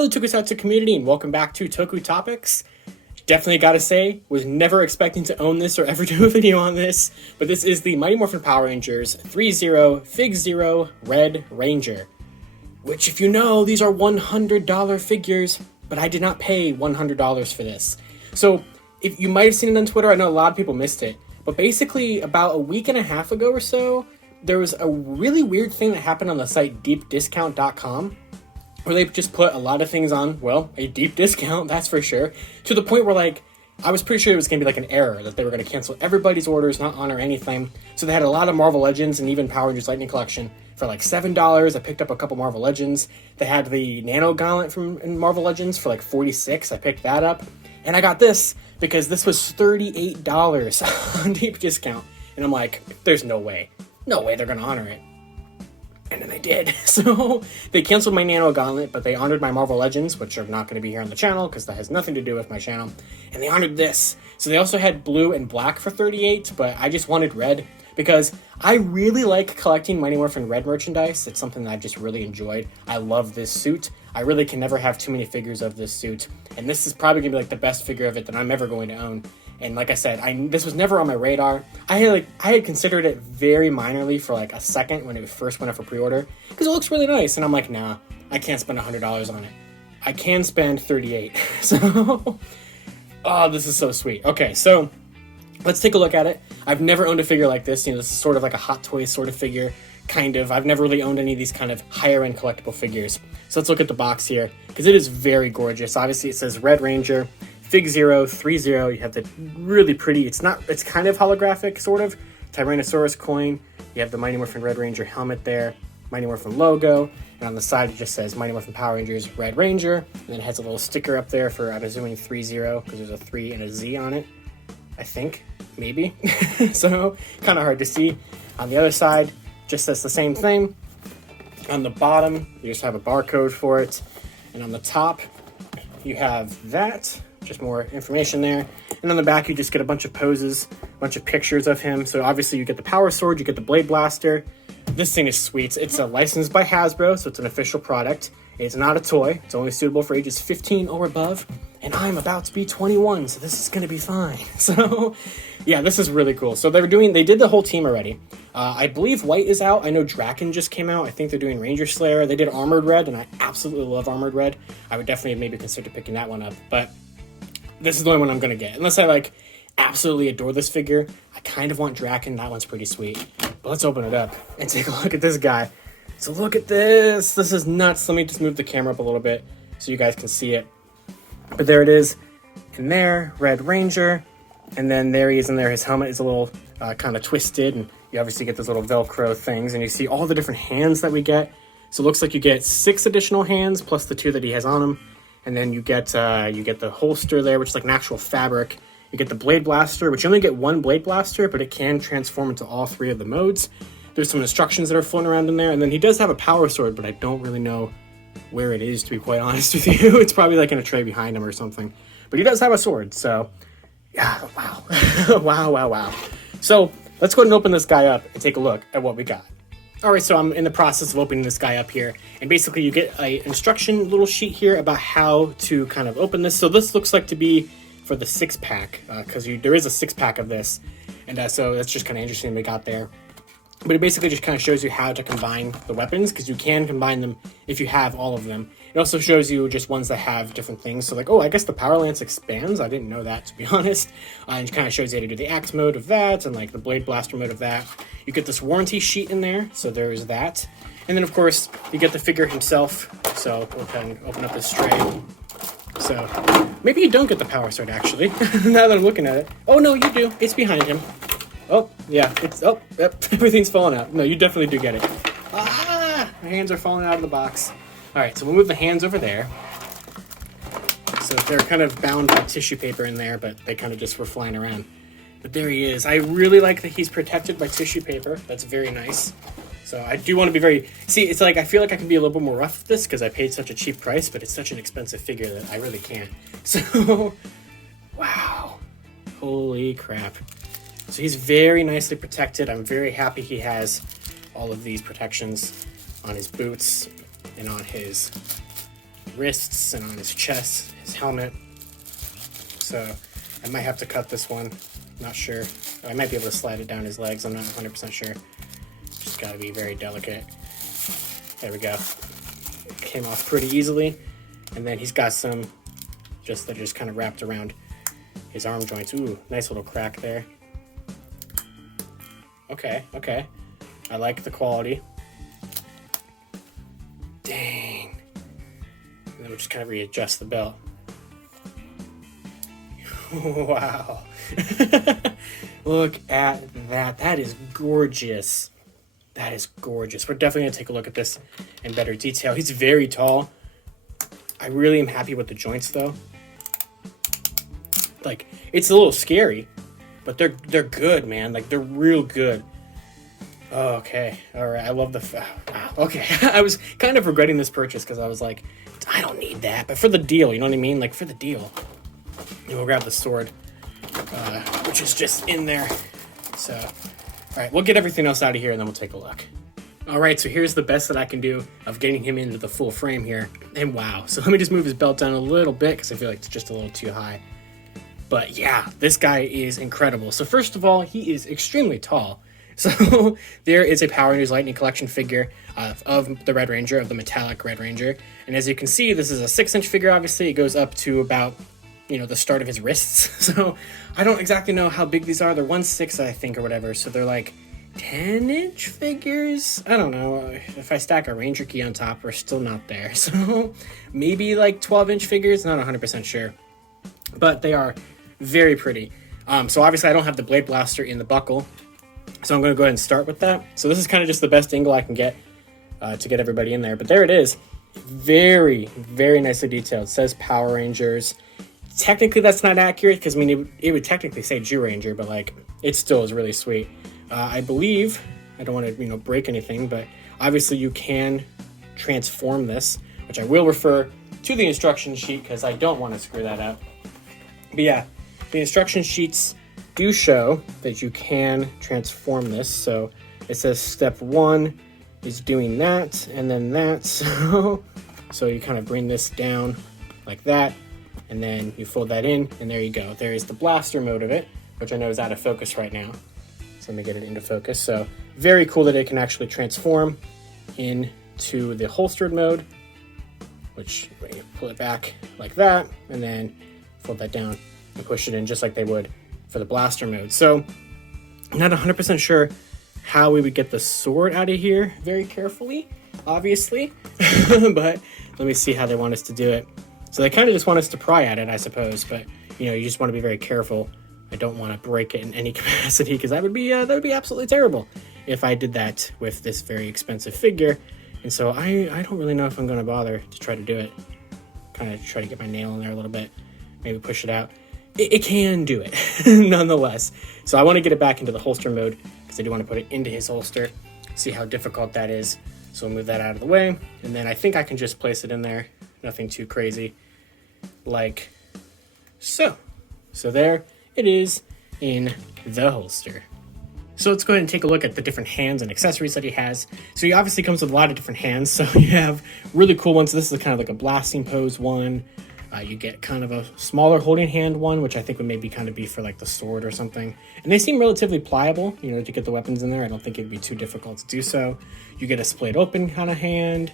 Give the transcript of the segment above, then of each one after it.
Hello Tokusatsu community and welcome back to Toku Topics. Definitely gotta say, was never expecting to own this or ever do a video on this, but this is the Mighty Morphin Power Rangers ThreeZero Fig Zero Red Ranger. Which, if you know, these are $100 figures, but I did not pay $100 for this. So, if you might have seen it on Twitter, I know a lot of people missed it, but basically about a week and a half ago or so, there was a really weird thing that happened on the site deepdiscount.com, where they just put a lot of things on, well, a deep discount, that's for sure, to the point where, like, I was pretty sure it was going to be like an error, that they were going to cancel everybody's orders, not honor anything. So they had a lot of Marvel Legends and even Power Rangers Lightning Collection for like $7. I picked up a couple Marvel Legends. They had the Nano Gauntlet from Marvel Legends for like $46. I picked that up. And I got this because this was $38 on deep discount. And I'm like, there's no way they're going to honor it. And then they did. So they canceled my Nano Gauntlet, but they honored my Marvel Legends, which are not going to be here on the channel because that has nothing to do with my channel. And they honored this. So they also had blue and black for $38, but I just wanted red because I really like collecting Mighty Morphin Red merchandise. It's something that I've just really enjoyed. I love this suit. I really can never have too many figures of this suit. And this is probably going to be like the best figure of it that I'm ever going to own. And like I said, this was never on my radar. I had considered it very minorly for like a second when it first went up for pre-order because it looks really nice. And I'm like, nah, I can't spend $100 on it. I can spend $38. So, oh, this is so sweet. Okay, so let's take a look at it. I've never owned a figure like this. You know, this is sort of like a Hot Toys sort of figure, kind of. I've never really owned any of these kind of higher end collectible figures. So let's look at the box here because it is very gorgeous. Obviously, it says Red Ranger, Fig Zero, ThreeZero. You have the really pretty, it's kind of holographic, sort of, Tyrannosaurus coin. You have the Mighty Morphin Red Ranger helmet there, Mighty Morphin logo, and on the side it just says Mighty Morphin Power Rangers Red Ranger, and then it has a little sticker up there for, I'm assuming, ThreeZero, because there's a 3 and a Z on it, I think, maybe. So, kind of hard to see. On the other side, just says the same thing. On the bottom, you just have a barcode for it, and on the top, you have that. Just more information there. And on the back, you just get a bunch of poses, a bunch of pictures of him. So obviously you get the power sword, you get the blade blaster. This thing is sweet. It's licensed by Hasbro, so it's an official product. It's not a toy. It's only suitable for ages 15 or above. And I'm about to be 21, so this is going to be fine. So yeah, this is really cool. So they did the whole team already. I believe White is out. I know Draken just came out. I think they're doing Ranger Slayer. They did Armored Red, and I absolutely love Armored Red. I would definitely maybe consider picking that one up. But this is the only one I'm going to get. Unless I, like, absolutely adore this figure. I kind of want Draken. That one's pretty sweet. But let's open it up and take a look at this guy. So look at this. This is nuts. Let me just move the camera up a little bit so you guys can see it. But there it is. And there, Red Ranger. And then there he is in there. His helmet is a little kind of twisted. And you obviously get those little Velcro things. And you see all the different hands that we get. So it looks like you get 6 additional hands plus the 2 that he has on him. And then you get the holster there, which is like an actual fabric. You get the blade blaster, which you only get 1 blade blaster, but it can transform into all 3 of the modes. There's some instructions that are floating around in there, and then he does have a power sword, but I don't really know where it is, to be quite honest with you. It's probably like in a tray behind him or something. But he does have a sword, so yeah, wow. wow. So let's go ahead and open this guy up and take a look at what we got. All right, so I'm in the process of opening this guy up here. And basically you get an instruction little sheet here about how to kind of open this. So this looks like to be for the 6-pack, because there is a 6-pack of this. And so that's just kind of interesting we got there. But it basically just kind of shows you how to combine the weapons, because you can combine them if you have all of them. It also shows you just ones that have different things. So like, oh, I guess the Power Lance expands. I didn't know that, to be honest. And it kind of shows you how to do the axe mode of that and like the blade blaster mode of that. You get this warranty sheet in there, so there's that. And then, of course, you get the figure himself. So we'll kind of open up this tray. So maybe you don't get the power sword, actually, now that I'm looking at it. Oh, no, you do. It's behind him. Oh, yeah. Yep, everything's falling out. No, you definitely do get it. Ah! My hands are falling out of the box. All right, so we'll move the hands over there. So they're kind of bound by tissue paper in there, but they kind of just were flying around. But there he is. I really like that he's protected by tissue paper. That's very nice. So I do want to be very... See, it's like I feel like I can be a little bit more rough with this because I paid such a cheap price, but it's such an expensive figure that I really can't. So, wow. Holy crap. So he's very nicely protected. I'm very happy he has all of these protections on his boots and on his wrists and on his chest, his helmet. So I might have to cut this one. Not sure. I might be able to slide it down his legs. I'm not 100% sure. Just got to be very delicate. There we go. It came off pretty easily. And then he's got some that are just kind of wrapped around his arm joints. Ooh, nice little crack there. Okay. I like the quality. Dang. And then we'll just kind of readjust the belt. Wow. Look at that. That is gorgeous. That is gorgeous. We're definitely going to take a look at this in better detail. He's very tall. I really am happy with the joints, though. Like, it's a little scary, but they're good, man. Like, they're real good. Oh, okay. All right. I love the... Wow. Okay. I was kind of regretting this purchase because I was like, I don't need that. But for the deal, you know what I mean? Like, for the deal. And we'll grab the sword, which is just in there. So, all right. We'll get everything else out of here, and then we'll take a look. All right. So here's the best that I can do of getting him into the full frame here. And wow. So let me just move his belt down a little bit because I feel like it's just a little too high. But yeah, this guy is incredible. So first of all, he is extremely tall. So there is a Power Rangers Lightning Collection figure of the Red Ranger, of the metallic Red Ranger. And as you can see, this is a 6-inch figure, obviously. It goes up to about, the start of his wrists. So I don't exactly know how big these are. They're 1/6, I think, or whatever. So they're like 10-inch figures? I don't know. If I stack a Ranger key on top, we're still not there. So maybe like 12-inch figures. Not 100% sure. But they are very pretty. So obviously I don't have the blade blaster in the buckle, so I'm going to go ahead and start with that. So this is kind of just the best angle I can get to get everybody in there. But there it is. Very, very nicely detailed. It says Power Rangers. Technically that's not accurate because it would technically say Jew Ranger, but like it still is really sweet. I believe, I don't want to break anything, but obviously you can transform this, which I will refer to the instruction sheet because I don't want to screw that up. But yeah, the instruction sheets do show that you can transform this. So it says step 1 is doing that and then that. So you kind of bring this down like that and then you fold that in and there you go. There is the blaster mode of it, which I know is out of focus right now. So let me get it into focus. So very cool that it can actually transform into the holstered mode, which you pull it back like that and then fold that down and push it in just like they would for the blaster mode. So I'm not 100% sure how we would get the sword out of here very carefully, obviously. But let me see how they want us to do it. So they kind of just want us to pry at it, I suppose. But, you just want to be very careful. I don't want to break it in any capacity because that would be absolutely terrible if I did that with this very expensive figure. And so I don't really know if I'm going to bother to try to do it. Kind of try to get my nail in there a little bit. Maybe push it out. It can do it, nonetheless. So I want to get it back into the holster mode because I do want to put it into his holster. See how difficult that is. So we'll move that out of the way. And then I think I can just place it in there. Nothing too crazy. Like so. So there it is in the holster. So let's go ahead and take a look at the different hands and accessories that he has. So he obviously comes with a lot of different hands. So you have really cool ones. This is kind of like a blasting pose one. You get kind of a smaller holding hand one, which I think would maybe kind of be for like the sword or something. And they seem relatively pliable, to get the weapons in there. I don't think it'd be too difficult to do so. You get a split open kind of hand.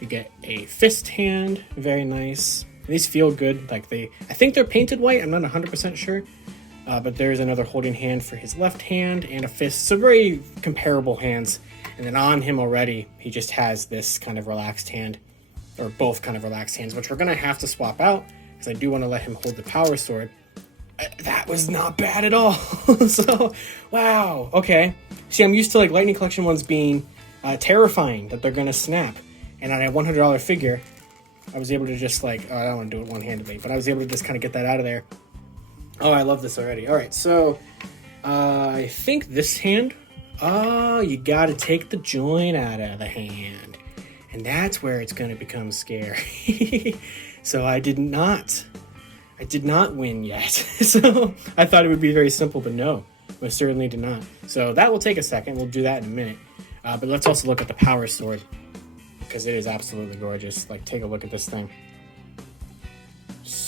You get a fist hand, very nice. These feel good. I think they're painted white. I'm not 100% sure. But there's another holding hand for his left hand and a fist. So very comparable hands. And then on him already, he just has this kind of relaxed hand. Or both kind of relaxed hands, which we're going to have to swap out because I do want to let him hold the power sword. That was not bad at all. So, wow. Okay. See, I'm used to Lightning Collection ones being terrifying, that they're going to snap. And on a $100 figure, I was able to just I don't want to do it one-handedly, but I was able to just kind of get that out of there. Oh, I love this already. All right, so I think this hand, you got to take the joint out of the hand. And that's where it's going to become scary. So I did not win yet. So I thought it would be very simple, but no, most certainly did not. So that will take a second. We'll do that in a minute. But let's also look at the power sword because it is absolutely gorgeous. Take a look at this thing.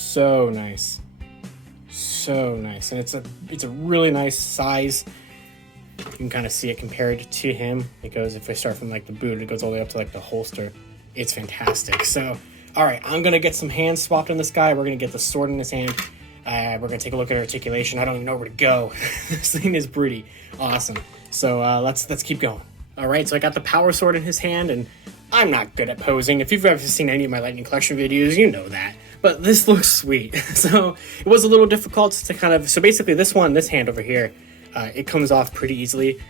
so nice. So nice. And it's a really nice size. You can kind of see it compared to him. It goes, if I start from like the boot, it goes all the way up to like the holster. It's fantastic. So, all right, I'm going to get some hands swapped on this guy. We're going to get the sword in his hand. We're going to take a look at articulation. I don't even know where to go. This thing is pretty awesome. So let's keep going. All right, so I got the power sword in his hand, and I'm not good at posing. If you've ever seen any of my Lightning Collection videos, you know that. But this looks sweet. So it was a little difficult to kind of... So basically this hand over here, it comes off pretty easily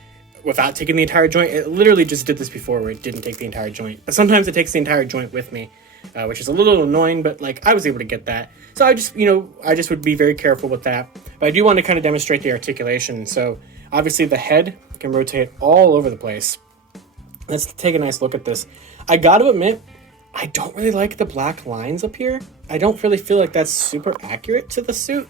without taking the entire joint. It literally just did this before where it didn't take the entire joint. But sometimes it takes the entire joint with me, which is a little annoying, but like I was able to get that. So I just would be very careful with that. But I do want to kind of demonstrate the articulation. So obviously the head can rotate all over the place. Let's take a nice look at this. I got to admit, I don't really like the black lines up here. I don't really feel like that's super accurate to the suit.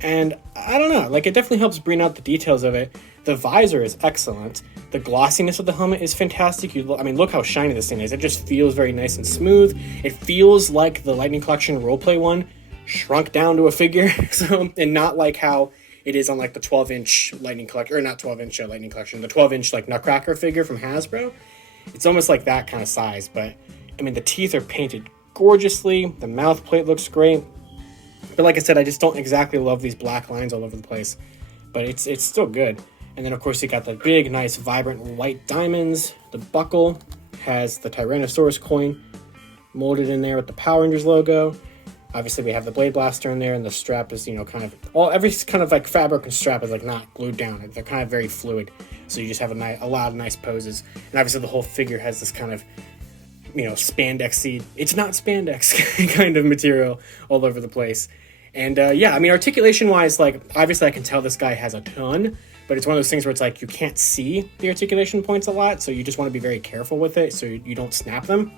And I don't know, like it definitely helps bring out the details of it. The visor is excellent. The glossiness of the helmet is fantastic. I mean, look how shiny this thing is. It just feels very nice and smooth. It feels like the Lightning Collection roleplay one shrunk down to a figure. So, and not like how it is on like the 12-inch Lightning Collection, or not 12-inch Lightning Collection, the 12-inch like Nutcracker figure from Hasbro. It's almost like that kind of size, but I mean, the teeth are painted gorgeously. The mouth plate looks great. But like I said, I just don't exactly love these black lines all over the place. But it's still good. And then, of course, you got the big, nice, vibrant white diamonds. The buckle has the Tyrannosaurus coin molded in there with the Power Rangers logo. Obviously, we have the Blade Blaster in there, and the strap is, kind of... every kind of, like, fabric and strap is, like, not glued down. They're kind of very fluid. So you just have a lot of nice poses. And obviously, the whole figure has this kind of... spandexy, it's not spandex kind of material all over the place. And yeah, I mean, articulation wise, like obviously I can tell this guy has a ton, but it's one of those things where it's like you can't see the articulation points a lot, so you just want to be very careful with it so you don't snap them.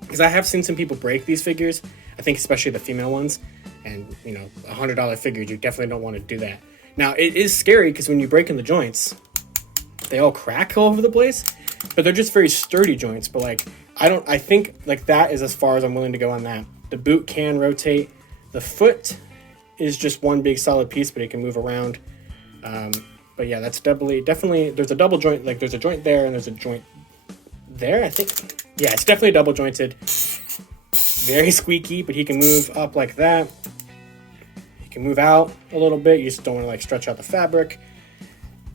Because I have seen some people break these figures, I think especially the female ones, and $100 figures, you definitely don't want to do that. Now it is scary because when you break in the joints, they all crack all over the place, but they're just very sturdy joints. But like I think like that is as far as I'm willing to go on that. The boot can rotate. The foot is just one big solid piece, but it can move around. But yeah, that's definitely, there's a double joint, like there's a joint there and there's a joint there, I think. Yeah, it's definitely double jointed. Very squeaky, but he can move up like that. He can move out a little bit. You just don't want to like stretch out the fabric.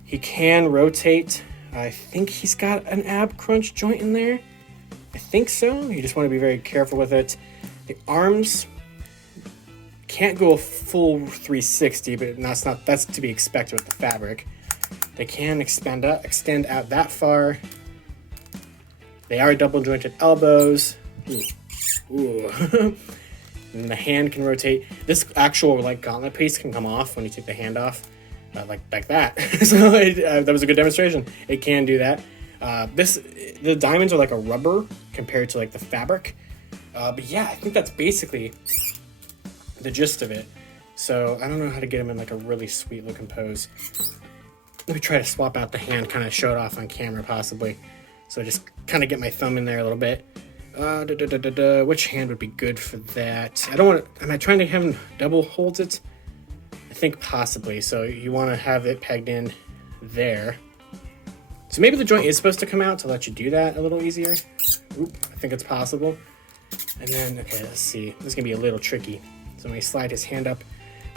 He can rotate. I think he's got an ab crunch joint in there. I think so. You just want to be very careful with it. The arms can't go a full 360, but that's to be expected with the fabric. They can extend out that far. They are double jointed elbows. Ooh. And the hand can rotate. This actual like gauntlet piece can come off when you take the hand off, like that. So that was a good demonstration. It can do that. The diamonds are like a rubber compared to like the fabric. But yeah, I think that's basically the gist of it. So I don't know how to get him in like a really sweet looking pose. Let me try to swap out the hand, kind of show it off on camera possibly. So just kind of get my thumb in there a little bit. Which hand would be good for that? I don't want to, am I trying to have him double hold it? I think possibly. So you want to have it pegged in there. So maybe the joint is supposed to come out to let you do that a little easier. Oop, I think it's possible. And then, okay, let's see. This is going to be a little tricky. So I'm going to slide his hand up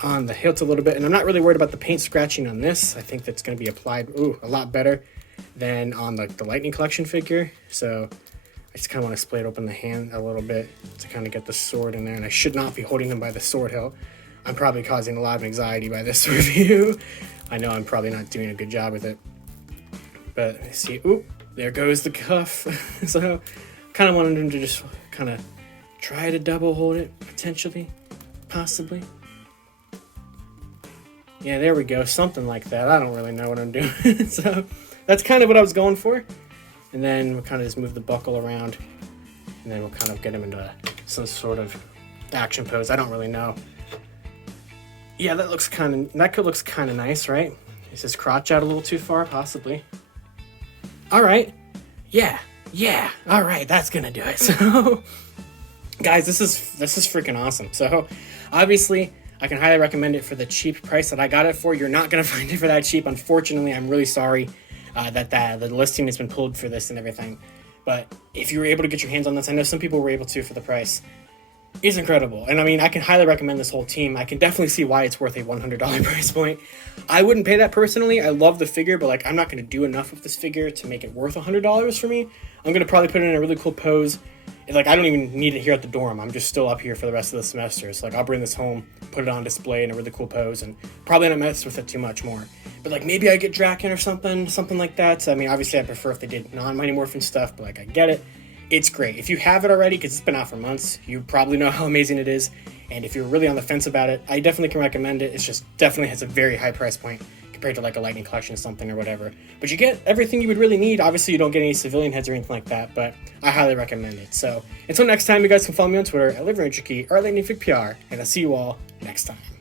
on the hilt a little bit. And I'm not really worried about the paint scratching on this. I think that's going to be applied a lot better than on the Lightning Collection figure. So I just kind of want to split open the hand a little bit to kind of get the sword in there. And I should not be holding him by the sword hilt. I'm probably causing a lot of anxiety by this review. I know I'm probably not doing a good job with it. But I see, oop, there goes the cuff. So kind of wanted him to just kind of try to double hold it, potentially, possibly. Yeah, there we go, something like that. I don't really know what I'm doing. So that's kind of what I was going for. And then we'll kind of just move the buckle around. And then we'll kind of get him into some sort of action pose. I don't really know. Yeah, that looks kind of nice, right? Is his crotch out a little too far? Possibly. All right. Yeah. All right, that's gonna do it. So Guys, this is freaking awesome. So obviously I can highly recommend it for the cheap price that I got it for. You're not going to find it for that cheap. Unfortunately, I'm really sorry that the listing has been pulled for this and everything. But if you were able to get your hands on this, I know some people were able to for the price, is incredible. And I mean, I can highly recommend this whole team. I can definitely see why it's worth a $100 price point. I wouldn't pay that personally. I love the figure, but like I'm not going to do enough with this figure to make it worth $100 for me. I'm going to probably put it in a really cool pose. And like I don't even need it here at the dorm. I'm just still up here for the rest of the semester. So like I'll bring this home, put it on display in a really cool pose, and probably not mess with it too much more. But like maybe I get Draken or something like that. So, I mean, obviously I prefer if they did non-Mighty Morphin stuff, but like I get it. It's great. If you have it already, because it's been out for months, you probably know how amazing it is. And if you're really on the fence about it, I definitely can recommend it. It's just definitely has a very high price point compared to like a Lightning Collection or something or whatever. But you get everything you would really need. Obviously, you don't get any civilian heads or anything like that, but I highly recommend it. So until next time, you guys can follow me on Twitter at LiveRangerKey or LightningFigPR, and I'll see you all next time.